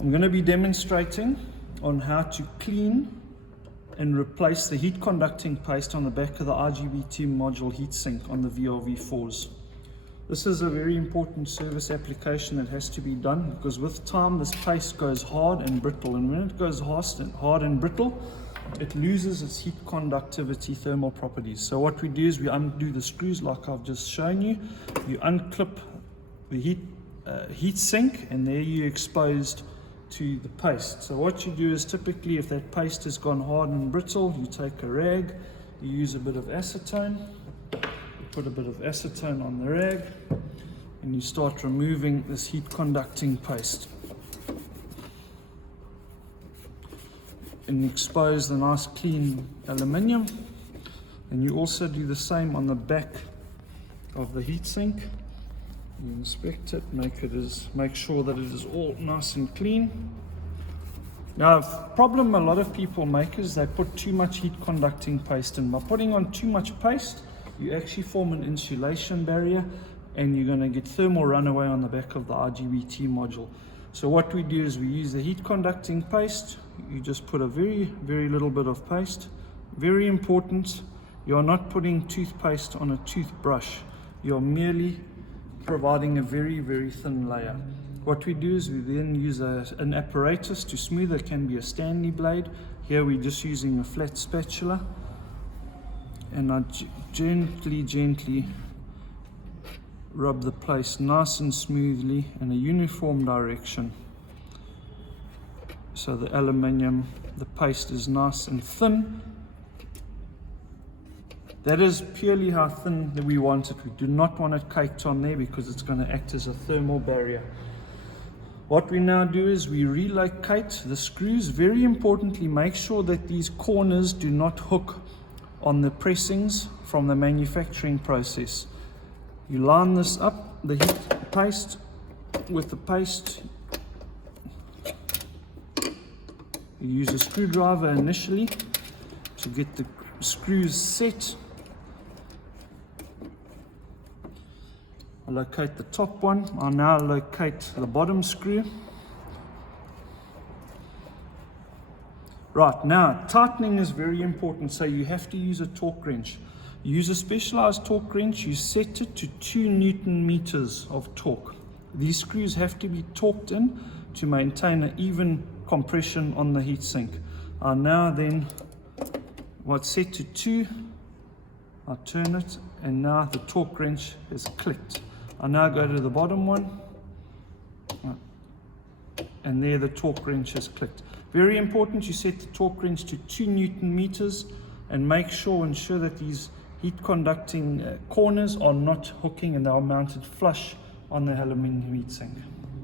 I'm going to be demonstrating on how to clean and replace the heat conducting paste on the back of the IGBT module heatsink on the VRV4s. This is a very important service application that has to be done because with time this paste goes hard and brittle, and when it goes hard and brittle, it loses its heat conductivity thermal properties. So what we do is we undo the screws like I've just shown you. You unclip the heat sink, and there you're exposed to the paste. So what you do is typically if that paste has gone hard and brittle, you take a rag, you use a bit of acetone, you put a bit of acetone on the rag, and you start removing this heat conducting paste. And expose the nice clean aluminium, and you also do the same on the back of the heatsink. You inspect it, make sure that it is all nice and clean. Now, the problem a lot of people make is they put too much heat conducting paste in. By putting on too much paste, you actually form an insulation barrier, and you're going to get thermal runaway on the back of the IGBT module. So what we do is we use the heat conducting paste. You just put a very little bit of paste. Very important, you are not putting toothpaste on a toothbrush. You're merely providing a very thin layer. What we do is we then use an apparatus to smooth. It can be a Stanley blade. Here we're just using a flat spatula, and I gently rub the place nice and smoothly in a uniform direction, so the aluminium, the paste is nice and thin. That is purely how thin that we want it. We do not want it caked on there because it's going to act as a thermal barrier. What we now do is we relocate the screws. Very importantly, make sure that these corners do not hook on the pressings from the manufacturing process. You line this up, the heat paste with the paste. You use a screwdriver initially to get the screws set. I locate the top one. I'll now locate the bottom screw. Right, now tightening is very important, so you have to use a torque wrench. Use a specialized torque wrench. You set it to 2 Newton meters of torque. These screws have to be torqued in to maintain an even compression on the heatsink. I now then, what's set to 2, I turn it, and now the torque wrench is clicked. I now go to the bottom one, and there the torque wrench is clicked. Very important, you set the torque wrench to 2 Newton meters, and ensure that these heat conducting corners are not hooking and they are mounted flush on the aluminium heatsink.